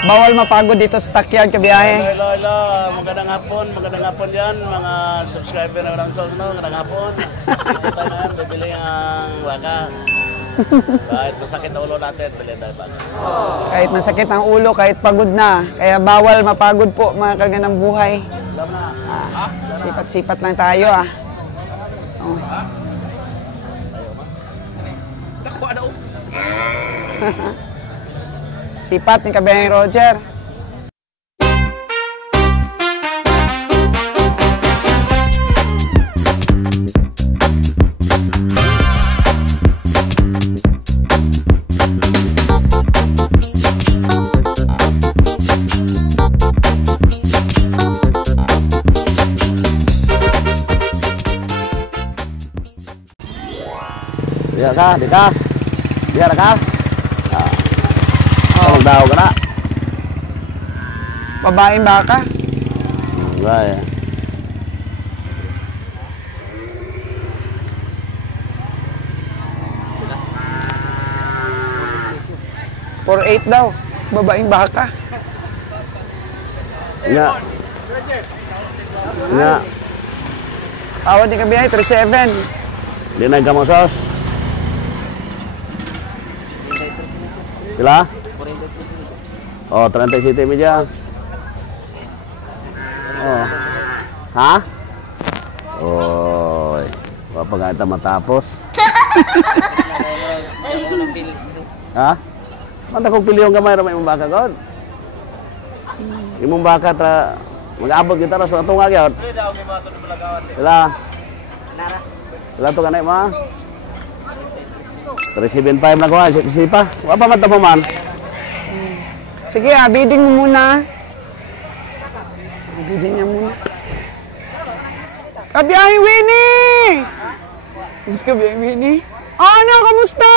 Bawal mapagod dito sa Stockyard kabiyahe. Hello. Magandang hapon yan, mga subscriber na ng Soul, no? Magandang hapon. Kita na, bibili ang waka. Kahit masakit ang ulo natin, bili tayo baka. Kahit masakit ang ulo, kahit pagod na. Kaya bawal mapagod po mga kaganang buhay. Sipat-sipat lang tayo ah. Oh. Sipat ni Kabiyaheng Roger. Biar ka. Daw ka na. Babaeng baka? Babae. $4.8 daw. Babaeng baka. Nya. Tawad ni Kabiyahe, 37. Di naik ka mo sos. Sila? Oh, 37 meja. Oh. Ha? Oy. Apa nga ita matapos? Ha? Manta kong pili yung gamay ramay mong baka god. Imong baka tra mag-abot kita ra sa tunga gyud. Sila to kanay ma. 375 na ko ha, sipa. Wa pa man ta man. Sige, bidding mo muna. Bidding niya muna. Kabiyaheng Winnie! Yes, Kabiyaheng Winnie. Oh, ano? Kamusta?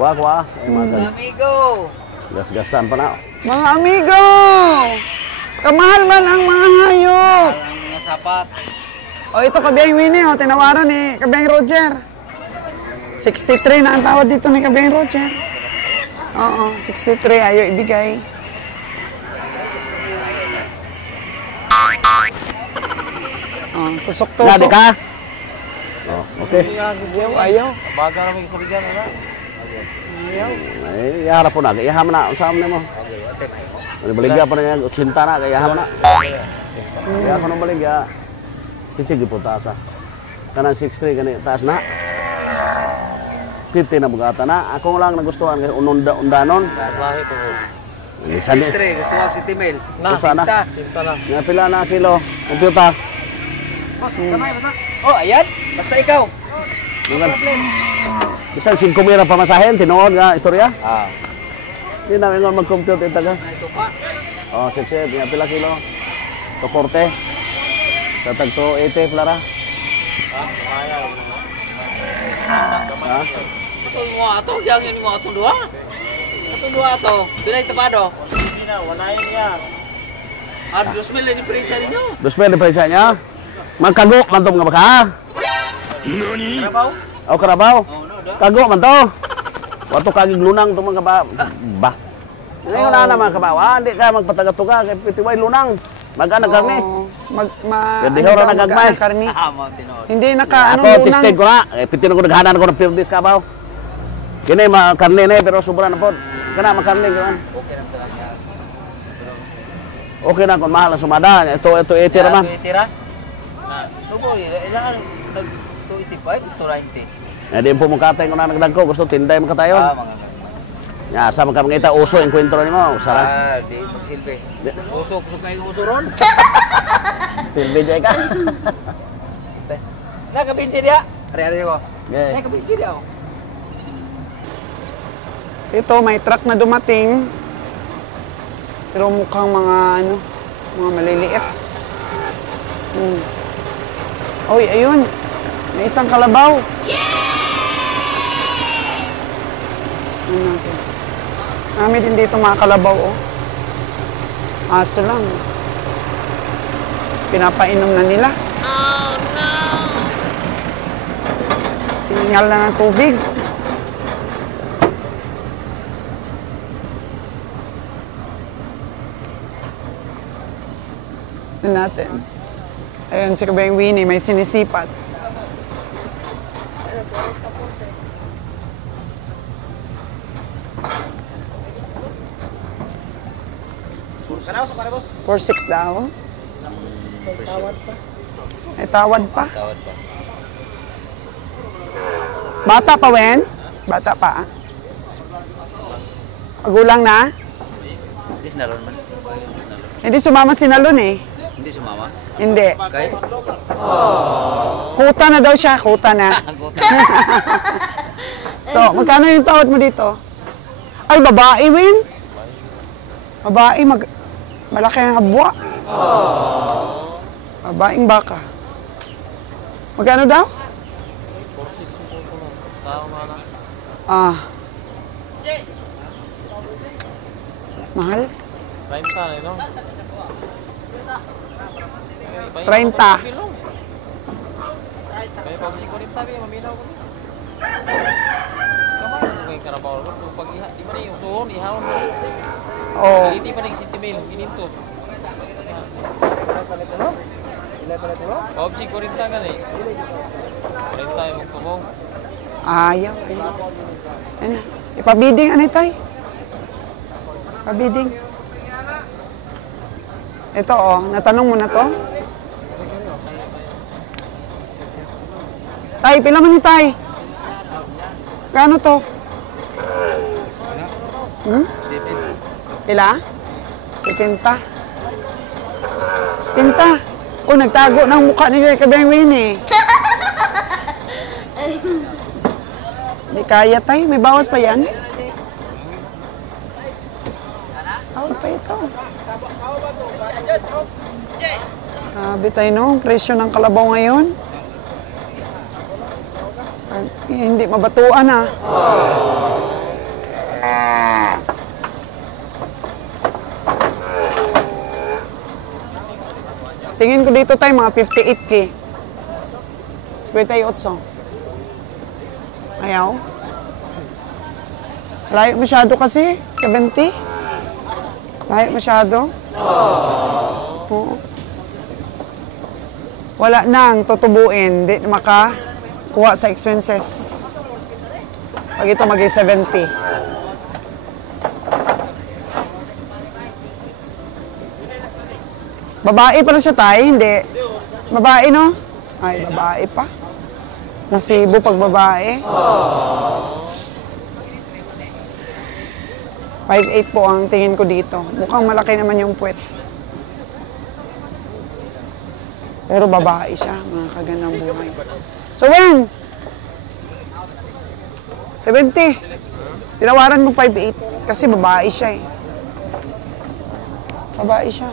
Kuha. Mga amigo. Gas-gasan pa na. Mga amigo! Kamahal man ang mga hayop. Ang mga sapat. O ito, Kabiyaheng Winnie, o, tinawaran ni Kabiyaheng Roger. 63 na ang tawad dito ni Kabiyaheng Roger. Oo, 63, ayaw ibigay. Oh, tusok-tusok. Nadi ka? Oh, okay. Ayaw. Baga namin kabigyan na. Ayaw. Ay, iharap po na. Iaham na. Usam na mo. Baligya pa na niya. Cinta na. Iaham na. Iaham pa nung baligya. Sige po taas ha. Kanang 6'3 ganyan taas na. 50 na bugata na. Ako lang nagustuhan kasi undanon. Lahi po. 6'3 gusto ko si Timel. Na, Tinta na. nga pila na kilo. Computer. Mas, kamay, basta. Oh, ayan. Basta ikaw. Bisan 5 mira pamasahin. Tinuod nga istorya. Ah. Hindi namin nga mag-compute ito ka. Ito pa. Oh, 6'3. Nga pila kilo. 240. Tatag to 80 plara. Ha? Ito mo ato, yang ini mo atong dua. Atong dua ato. Pilay tapado. Hindi na, wanayin niya. Ah, 2,000 na diferensya ninyo. 2,000 diferensya niya. Magkago man to mga baka. Karabaw? O karabaw. Oh, no, da. Kago man to. Wato kagig lunang to mga ba. Ngayon na mga kabawa, hindi ka magpatagatuga kay pitiway lunang. Mag-anak karne. Hindi ko na nagagmay. Hindi naka-ano lunang. Ako, tested ko na. Pitin ko naghanan ko ng pildis kabaw. Kini karne na pero sobra na po. Kana makarne kan. Okay lang talaga. Okay na kung mahal ang sumada. Ito 80 naman. Ito 80 ra? Tubo, ilan 285, 290. Di po mong katay ko na nagdagko. Gusto tinday mo katayon. Ah, mga Ya, sama ka mangita uso enkwentro nimo, sarap. Ah, di magsilbi. Usok kayo uso ron. Silbi jay ka. Nakabinti dia. Ari-ari ko. Okay. Nakabinti dia. Ito, may truck na dumating. Pero mukhang mga mga maliliit. Oy, ayun. May isang kalabaw. Ano natin? Kami din dito mga kalabaw, oh. Aso lang. Pinapainom na nila. Oh, no! Tingal na ng tubig. Tignan natin. Ayun, si Kabayang Winnie, may sinisipat. Kanaw sa pare boss. 4-6 daw. Ay, tawad pa. Tawad pa. Bata pa, Wen? Bata pa. Magulang na? Hindi sinalon man. Hindi sumama si Nalon eh. Hindi sumama. Hindi. Kahit? Kuta na daw siya, kuta na. So, magkano yung tawad mo dito? Ay, babae, Win. Babae, malaki ang habwa. Babaeng baka. Magkano daw? 4-6 Ah. Mahal? 30 no? 30. Kaya pag si 40 kaya maminaw ko. Kamay ko kay Carabao ko pag iha, di ba ni usuhon ihawon mo. Oo. Hindi pa ning sintimil, ginintos. Pag si 40 gani. 40 mo kumong. Ayaw, ayaw. Ano? Ipabiding, ano tay? Pabiding. Ito, oh. Natanong mo na to? Tay, pila man ni Tay? Kano to? Pila? 70. 70. Oh, nagtago ng mukha ni Kabayang Winnie. Hindi kaya, Tay. May bawas pa yan? Tawad pa ito. Sabi tayo, no? Presyo ng kalabaw ngayon. Hindi mabatuan, ha? Tingin ko dito tayo, mga 58K. 58. Ayaw. Layo masyado kasi. 70. Layo masyado. Oo. Wala nang tutubuin. Di makakuha sa expenses. Pag ito maging 70. Babae pala siya tayo, hindi. Babae, no? Ay, babae pa. Nasibo pag babae. 5'8" po ang tingin ko dito. Mukhang malaki naman yung puwet. Pero babae siya, mga kagandang buhay. So, when? 70. Tinawaran ko 5'8" kasi babae siya eh. Babae siya.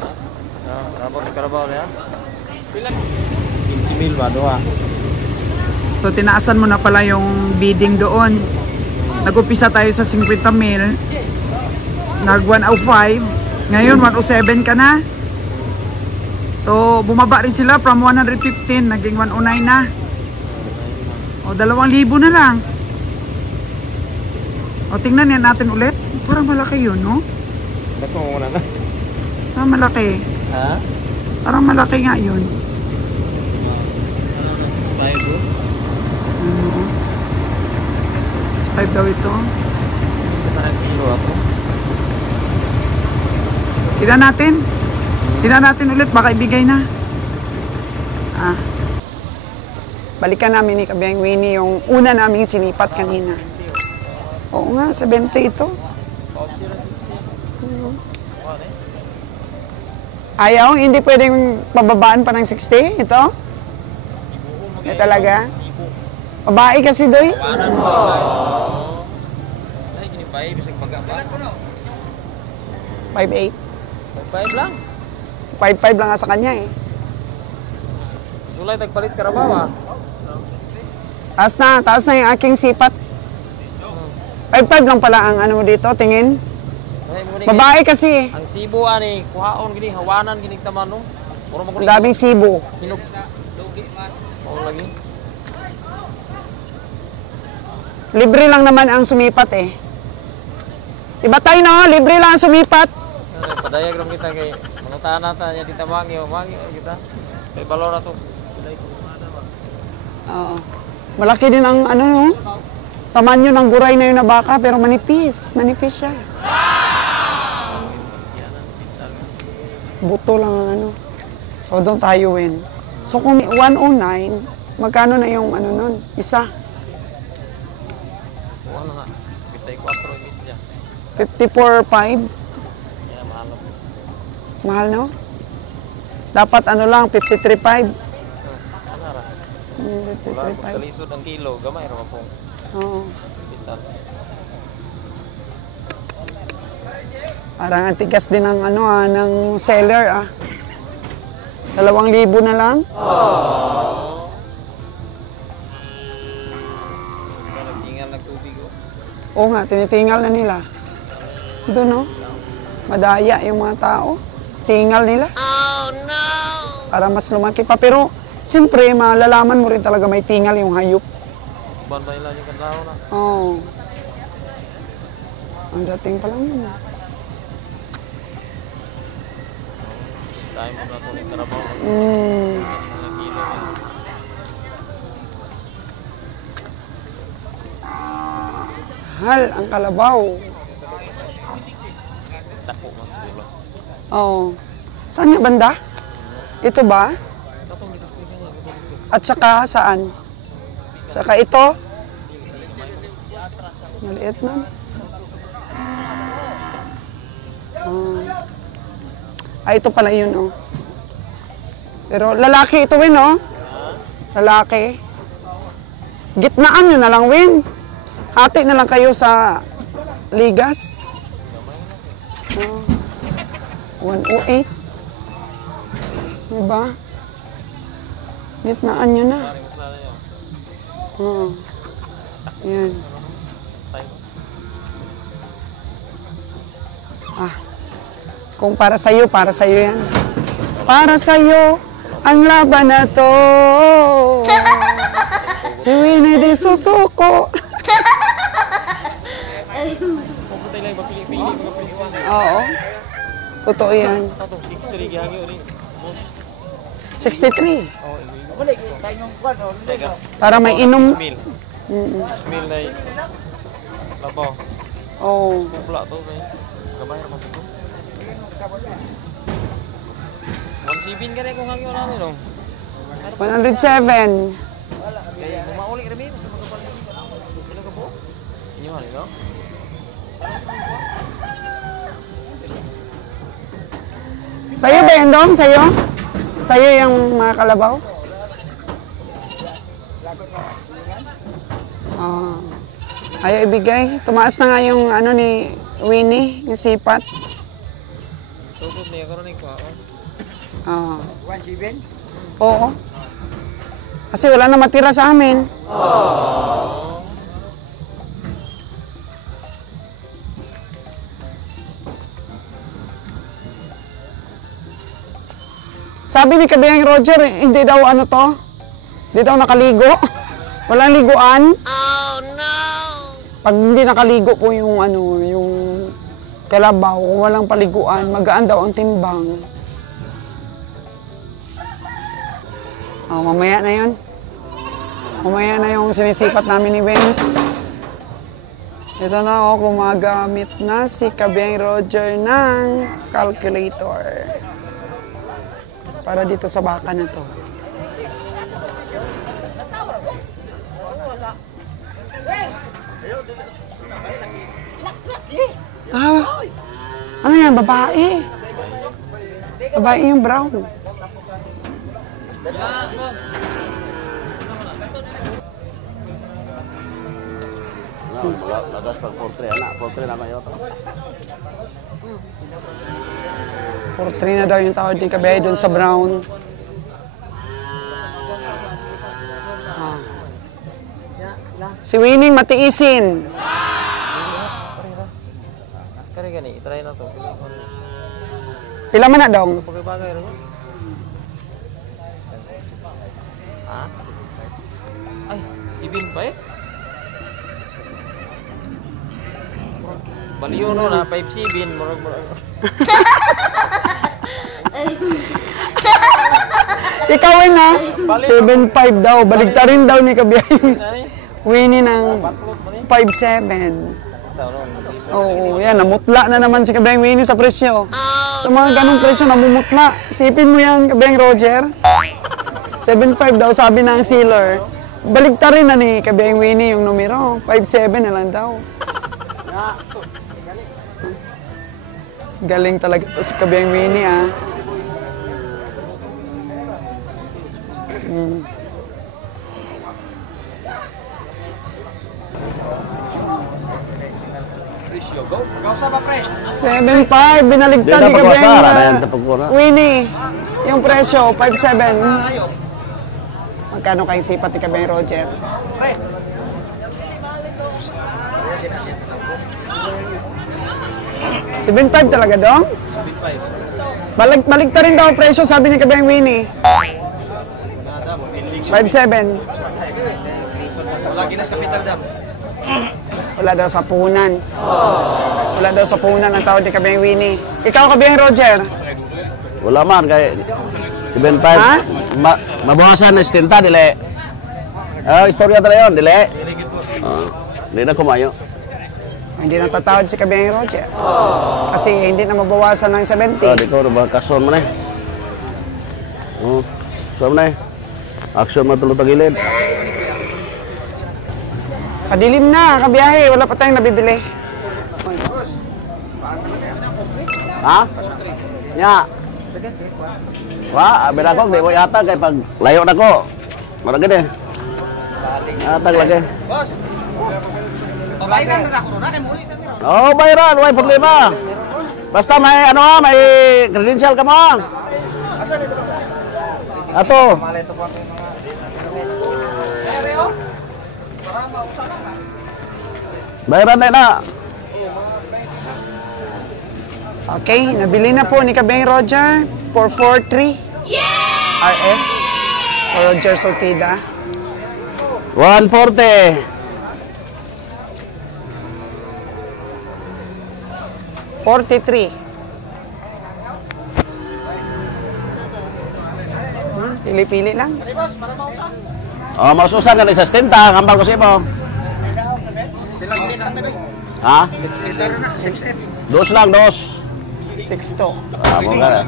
Carabao na yan. 15,000 ba doon? So, tinaasan mo na pala yung bidding doon. Nag-upisa tayo sa 50,000. Nag-105. Ngayon, 107 ka na. So, bumaba rin sila from 115. Naging 109 na. O, 2,000 na lang. O, tingnan yan natin ulit. Parang malaki yun, no? Ba't mo muna na? Parang malaki. Ha? Parang malaki nga yun. Ano na, 6'5" bro? 5 daw ito. Parang kilo ako. Tignan natin. Tignan natin ulit. Baka ibigay na. Balikan namin ni Kabayang Winnie yung una naming sinipat kanina. Oo nga, 70 ito. Ayaw, hindi pwedeng pababaan pa ng 60 ito? Hindi talaga? Babae kasi doy? Ay, kinipay, bisag magaba. 5'8". 5 lang. 5'5" lang nga sa kanya eh. Sulay tagpalit Carabao ah. Taas na yung aking sipat. 5'5" lang pala ang ano mo dito, tingin. Babae kasi. Ang Cebu ani, kuhaon gini, hawanan ginig taman no. Puro mo Ang daming Cebu. Hinog. Lugi man. Oo lagi. Libre lang naman ang sumipat eh. Iba tayo na, libre lang ang sumipat. Padayag rin kita kay manutahan natin niya dito mangyo kita. Kay balor na to. Oo. Malaki din ang ano no? Tamanyo ng guray na yun na baka pero manipis. Manipis siya. Buto lang ang ano. So doon tayo win. So kung 109, magkano na yung ano nun? Isa? Ano nga? 54 bits siya. 54.5? Yeah, mahal. Mahal no? Dapat ano lang, 53.5. Ano ra? 53.5. Sa lisod ang kilo, gamay ra po. Oo. Bitan. Parang ang tigas din ng ano ng seller 2,000 na lang. Nagtingal nagtubig oh. Oo nga, tinitingal na nila. Doon no? Madaya yung mga tao. Tingal nila. Oh no! Para mas lumaki pa. Pero, siyempre, malalaman mo rin talaga may tingal yung hayop. Bantay lang yung kadlaw na. Oo. Ang dating pa lang yun. Tayo mo na ito ng trabaho. Mm. Ang kilo niya. Mahal ang kalabaw. Dako man sila. Oo. Saan nga banda? Ito ba? Katong dito niya. At saka saan? Saka ito? Maliit man. Ito pala yun, oh. Pero lalaki ito, Win, oh. Lalaki. Gitnaan nyo na lang, Win. Hati na lang kayo sa ligas. 108. Diba? Gitnaan nyo na. Yan. Kung para sa'yo yan. Para sa'yo, ang laban na to. Si Winnie di susuko. Pupunta lang magpili-pili mga pili. Oo. Totoo yan. Katong 63 gihangyo rin. 63. Oh, Balik tayo ng kwan. Para may inom. Mil. Mil na yun. Labaw. Oo. Kupla to. Gamay naman ito. 1.7 ka rin kung hangyo na nyo. 107. Kaya bumauli ka rin. Ilan ka po? Inyo hali, no? Sa'yo ba yan, Dom? Sa'yo? Sa'yo yung mga kalabaw? Ayaw ibigay. Tumaas na nga yung ano ni Winnie, yung sipat. Tukod niya karon ko. 1.7? Oo. Kasi wala na matira sa amin. Sabi ni Kabiyang Roger, hindi daw ano to? Hindi daw nakaligo. Walang liguan. Oh no! Pag hindi nakaligo po yung ano, yung kalabaw, kung walang paliguan, magaan daw ang timbang. Mamaya na yun. Mamaya na yung sinisipat namin ni Wings. Ito na gumagamit na si Kabiyang Roger ng calculator. Para dito sa baka na to. Ano yan? Babae. Babae yung brown. Lagas pag portrait, anak. Portrait na kayo. 4-3 na daw yung tawad ni Kabiyay doon sa brown. Si Winnie matiisin. Kari gani, try na to. Pila man na dong? Bagay-bagay rin. Ha? Ay, 7 pa eh? Baliyo no na 5-7 murag. Ikawin na. 7.5 daw. Baligtarin daw ni Kabiyahe. Winnie ng 5.7. Oo, yan. Namutla na naman si Kabiyang Winnie sa presyo. Sa mga ganong presyo, namumutla. Isipin mo yan, Kabiyang Roger. 7.5 daw, sabi ng sealer. Baligtarin na ni Kabiyang Winnie yung numero. 5.7 na lang daw. Galing talaga to si Kabiyang Winnie, ah. Hmm. 7.5, binaligtad ni Kabiyang Winnie. Yung presyo, 5.7. Magkano kayong sipat ni Kabiyang Roger? $7.5 talaga dong? Baligtad rin daw ang presyo, sabi ni Kabiyang Winnie. 5.7. Wala ginas kapital dam. Wala daw sa puhunan. Wala daw sa puhunan ang tawag ni Kabiyang Winnie. Ikaw, Kabiyang Roger? Wala man, kay 7.5. Ha? Mabawasan na istinta, dili. Istorya talaga yun, dili. Hindi na kumayo. Hindi natatawad si Kabiyang Roger. Kasi hindi na mabawasan ng 70. Di ko, kason mo na eh. Saan mo na eh. Action mo tulog-tagilid. Padilim na, Kabiyahe. Wala pa tayong nabibili. Ha? Nya. Wa, abila ko, di mo yata kay pag layo na ko. Maragid eh. Atag lagi. Boss. Bayaran na ako na kay muli kami. Oh, bayaran, way problema. Basta may ano, may credential ka mo. Asan ito? Ato. Bayaran na na. Okay, nabili na po ni Kabiyang Roger for 4.3 RS for Roger Saltida. 140. 43. Pili-pili lang. Oh, maususan ka na sa stinta, kambal ko sa imo. Ha? Dos lang, dos. 6'2". Mo ka.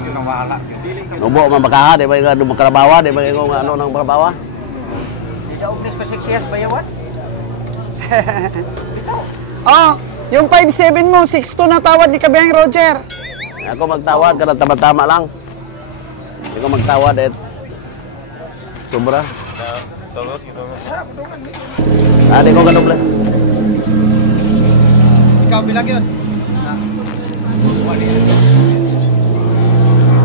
Nubo man bakaha, di ba yung makarabawa, di ba yung ano ng karabawa? Oh, yung 5'7 mo, 6'2 na tawad ni Kabiyang Roger. Ako magtawad, ka na tama-tama lang. Hindi ko magtawad eh. Sobra. Di ko kanuble. Ikaw bilang yun.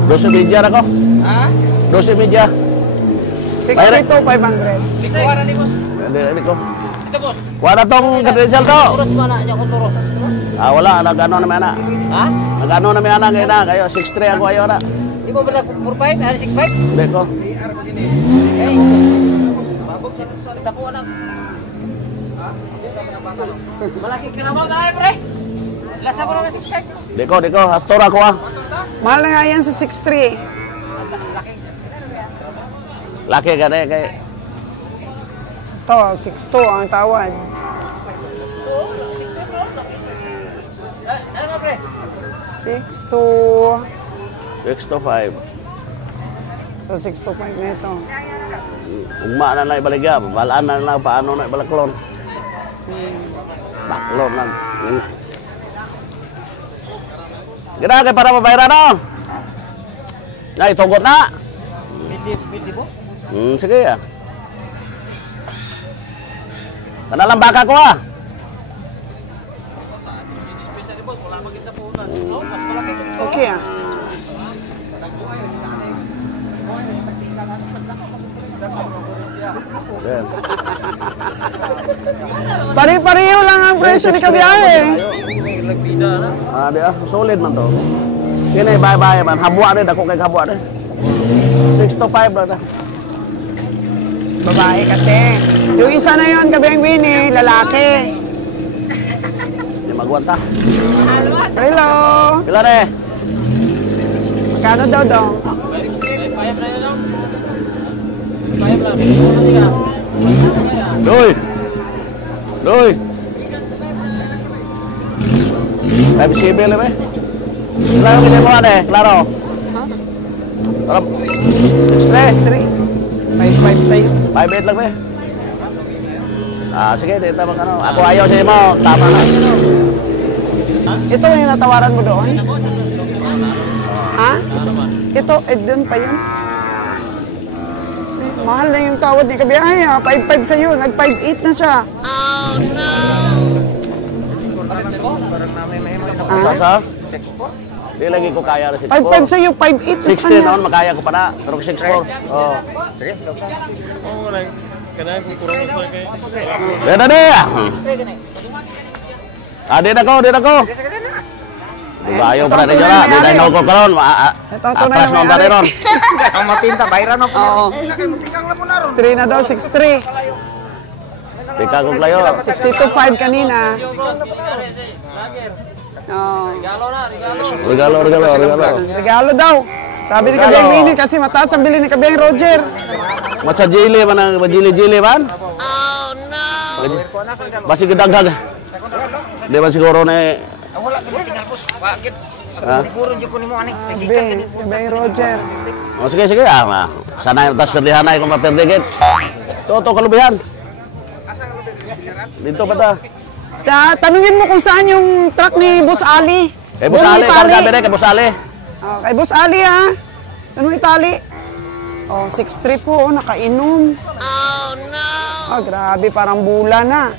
12 media na ko. Ha? 12 media. 62, 500. Si Kuwara ni boss. Hindi ko. Ito boss. Wala tong credential to. Turot mo na, niya ko turot. Wala, nag-ano namin na. Ha? Nag-ano namin na, ngayon na. Kayo, 6'3 ako ayo na. Di mo ba na 4-5? Ano 6-5? Hindi ko. Eh. Babog sa dako na. Malaki kinabaw tayo, pre. Lasa mo na 6-5. Di ko. Astora ko ah. Mahal na nga yan sa 6'3". Laki ka na eh. Kay... Ito, 6'2" ang tawad. Ano nga, pre? 6'2". 6 to 5. So, 6'5" na ito. Ugma na na ibaligya. Balaan na lang paano na ibalaklon. Baklon lang. Gina kay para mabayaran no? Na, itugot na. Bidi mo? Sige ah. Kanalang baka ko ah. Okay ah. Yan. Pare-pareho lang ang presyo ni Kabiyahe. Di ah, solid man to. Kini bye-bye man. Habwa rin, dako kay habwa rin. 6 to 5 na ta. Babae kasi. Yung isa na yon Kabiyang Winnie, lalaki. Di magwanta. Hello! Pila na eh? Magkano daw, Dong? Doy! Doy! 5-7 lang eh. Klaro kita mo ano eh, klaro. Para 6-3. 5-5 sa'yo. 5-8 lang eh. Ah, sige, dito bang ano. Ako ayaw sa'yo mo, tama na. Ito yung natawaran mo doon? Ha? Ito, doon pa yun? Eh, mahal na yung tawad ni Kabiyahe ha. 5-5 sa'yo, nag-5-8 na siya. Sasa? Di lagi ko kaya na 6-4. 5-5 sa'yo, 5-8 na 16 noon, makaya ko pa na. Pero 6-4. Oo. Dito na ya. Ah, dito ako, dito ako. Ayaw pa natin dyan. Di tayo ko karon. Ito, tunay Atras na naman tayo ron. Ang matinta, bayran na po. Oo. 6-3 na daw, 6-3. Di ka kong layo. 62-5 kanina. Oo. Regalo, regalo, regalo. Regalo daw. Sabi ni Kabiyang Winnie kasi mataas ang bili ni Kabiyang Roger. Macam jili mana, jili-jili man? Oh no. Basi gedagdag. Dia masih siguro na Siguro dyan ko ni mo, anik. Sabi, si Kabiyang Roger. Oh, sige, sige. Ah, ma. Sana tas perdihanay kung maperdegit. Toto kalubihan. Dito pa ta. Tanungin mo kung saan yung truck ni Boss Ali. Kay Boss Ali, karga bere kay Boss Ali. Oh, kay Boss Ali ha. Ano mo itali? Oh, 6-3 po, nakainom. Oh no. Oh, grabe, parang bula na.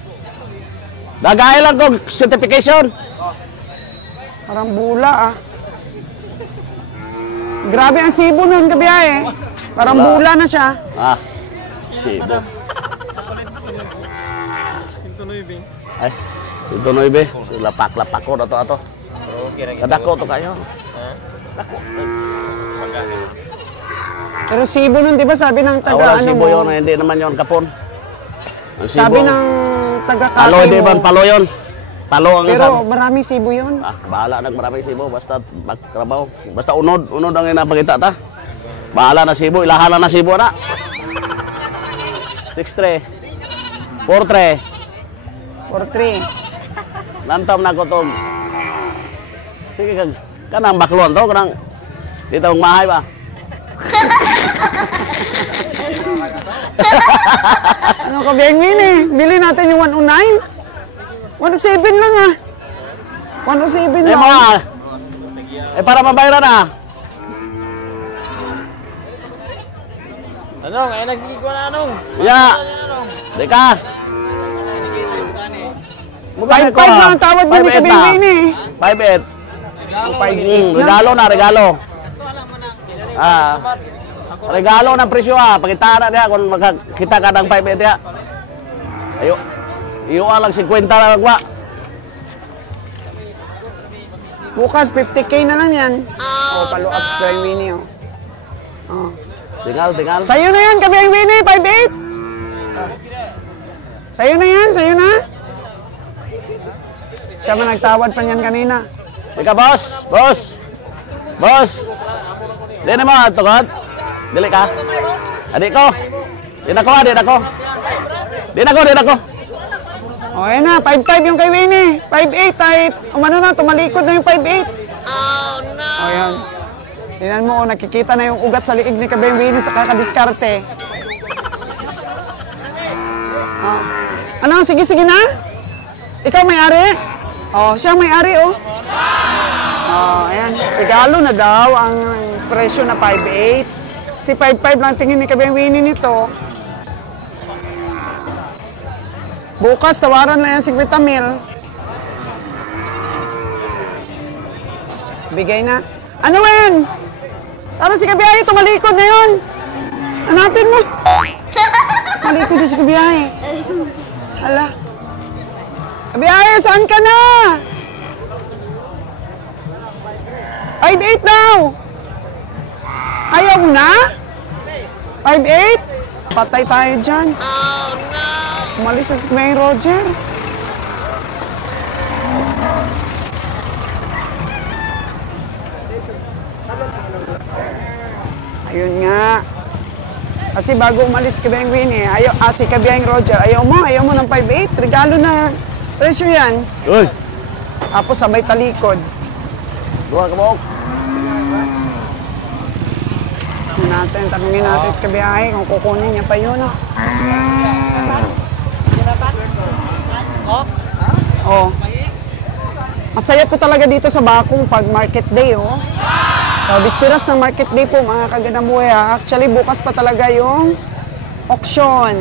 Dagay lang kong certification. Parang bula ah. Grabe ang sibo nun, Kabiyahe. Parang bula na siya. Ah. Sibo. Ay, ito no ibe. Lapak-lapak ko na to ato. Kadako to kayo. Pero sibo nun, di ba sabi ng taga Wala ano sibo mo? yun, hindi naman yun kapon. Ang sibo, Sabi ng taga palo, katay di ba? mo. Palo yun. Palo ang Pero isang. maraming sibo yun. Ah, bahala na maraming sibo. Basta magtrabaho. Basta unod. Unod ang inapakita ta. Bahala na sibo. Ilahala na sibo na. 6-3. 4-3. 4-3. Lantam na ko to. Sige kag. Kanang baklon to. Kanang. Dito ang mahay ba? Ano ka, Beng Winnie? Bili natin yung 109? 107 lang ah. 107 Eh lang. mga. Eh para mabayaran na. Anong, ay nagsige ko na anong. Ya. Di ka. 5-5 lang ang tawad niya ni Kabeng Winnie. 5-8. Regalo na, regalo. Ah. Regalo ng presyo ah. Pakita na niya kung makakita ka ng 5-8 ya. Ayo. Iyo lang 50 lang agwa. Bukas 50k na lang yan. Oh, follow-ups Kabeng Winnie oh. Oh. Tinggal. Sa'yo na yan, Kabeng Winnie, 5-8. Sa'yo na yan, sa'yo na. Siya man nagtawad pa niyan kanina. Ika boss. Boss. Dili mo tukod. Dili ka. Adik ko. Din ako. O, ayan na, 5-5 yung kay Winnie. 5-8, ay, umano na, tumalikod na yung 5-8. Oh, no! O, yan. Tingnan mo, nakikita na yung ugat sa liig ni Kabeng Winnie sa kakadiskarte. Oh. Ano, sige na? Ikaw may-ari? Oh, siya may-ari, oh. Oh, ayan. Regalo na daw ang presyo na 5-8. Si 5-5 lang tingin ni Kabeng Winnie nito. Bukas, tawaran na yan 50 mil. Bigay na. Ano, Wen? Sana si Kabiyahe, tumalikod na yun. Hanapin mo. Malikod na si Kabiyahe. Hala. Kabiyahe, saan ka na? 5-8 daw. Ayaw mo na? 5-8? Patay tayo dyan. Oh, no! Umalis na si May Roger. Yun nga. Kasi bago umalis Kabeng Winnie, si Kabeng Roger, ayaw mo ng 5'8", regalo na presyo yan. Uy! Tapos sabay talikod. Dua ka mo. Tanungin natin si Kabiyahe kung kukunin niya pa yun. Oh. Masaya po talaga dito sa Bakong pag market day, oh. So, bispiras ng market day po, mga kaganamuya. Actually, bukas pa talaga yung auction.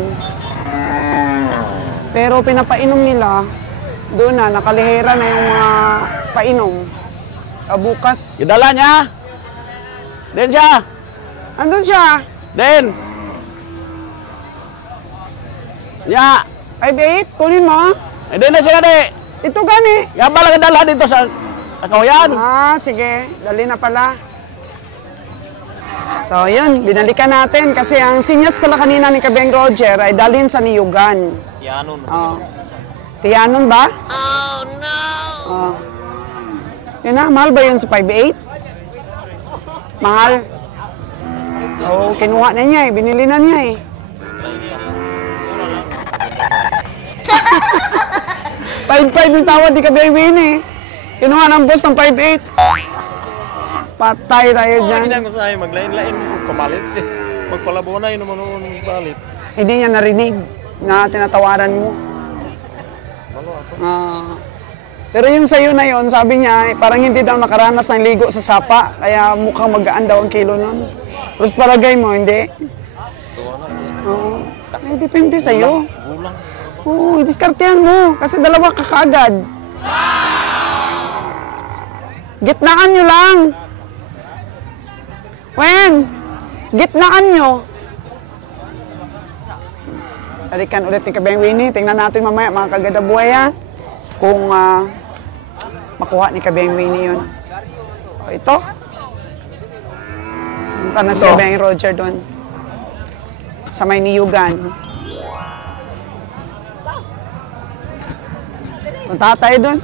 Pero pinapainom nila, doon na, nakalihera na yung mga painom. Bukas. Idala niya! Den siya! Andun siya! Den! Nya! 5'8", kunin mo. Hindi na siya di! Ito gani. Yan ba lang dala dito sa Akawayan? Sige. Dali na pala. So, yun. Binalikan natin kasi ang sinyas pala kanina ni Kabeng Roger ay dalhin sa Niyugan. Tianon. Tianon ba? Oh, no! Yun na, mahal ba yun sa 5'8"? Mahal? Oo, kinuha na niya eh. Binili na niya eh. 5'5" yung tawad di Kabeng Winnie. Kinuha ng boss ng 5'8". Patay tayo dyan. Hindi ko sa'yo, maglain-lain ko pamalit. Magpalabonay naman noon balit. Hindi niya narinig na tinatawaran mo. Pero yung sayo na yon, sabi niya, parang hindi daw nakaranas ng ligo sa sapa. Kaya mukhang magaan daw ang kilo nun. Pero sa palagay mo, hindi. Oo. Ay, depende sa'yo. Oo, idiskartehan mo. Kasi dalawa ka kaagad. Gitnaan nyo lang. Wen, gitnaan nyo. Balikan ulit ni Kabeng Winnie. Tingnan natin mamaya mga kagadabuaya kung makuha ni Kabeng Winnie yun. O, ito. Punta na si Kabeng Roger doon. Sa may Niyugan. Punta tayo doon.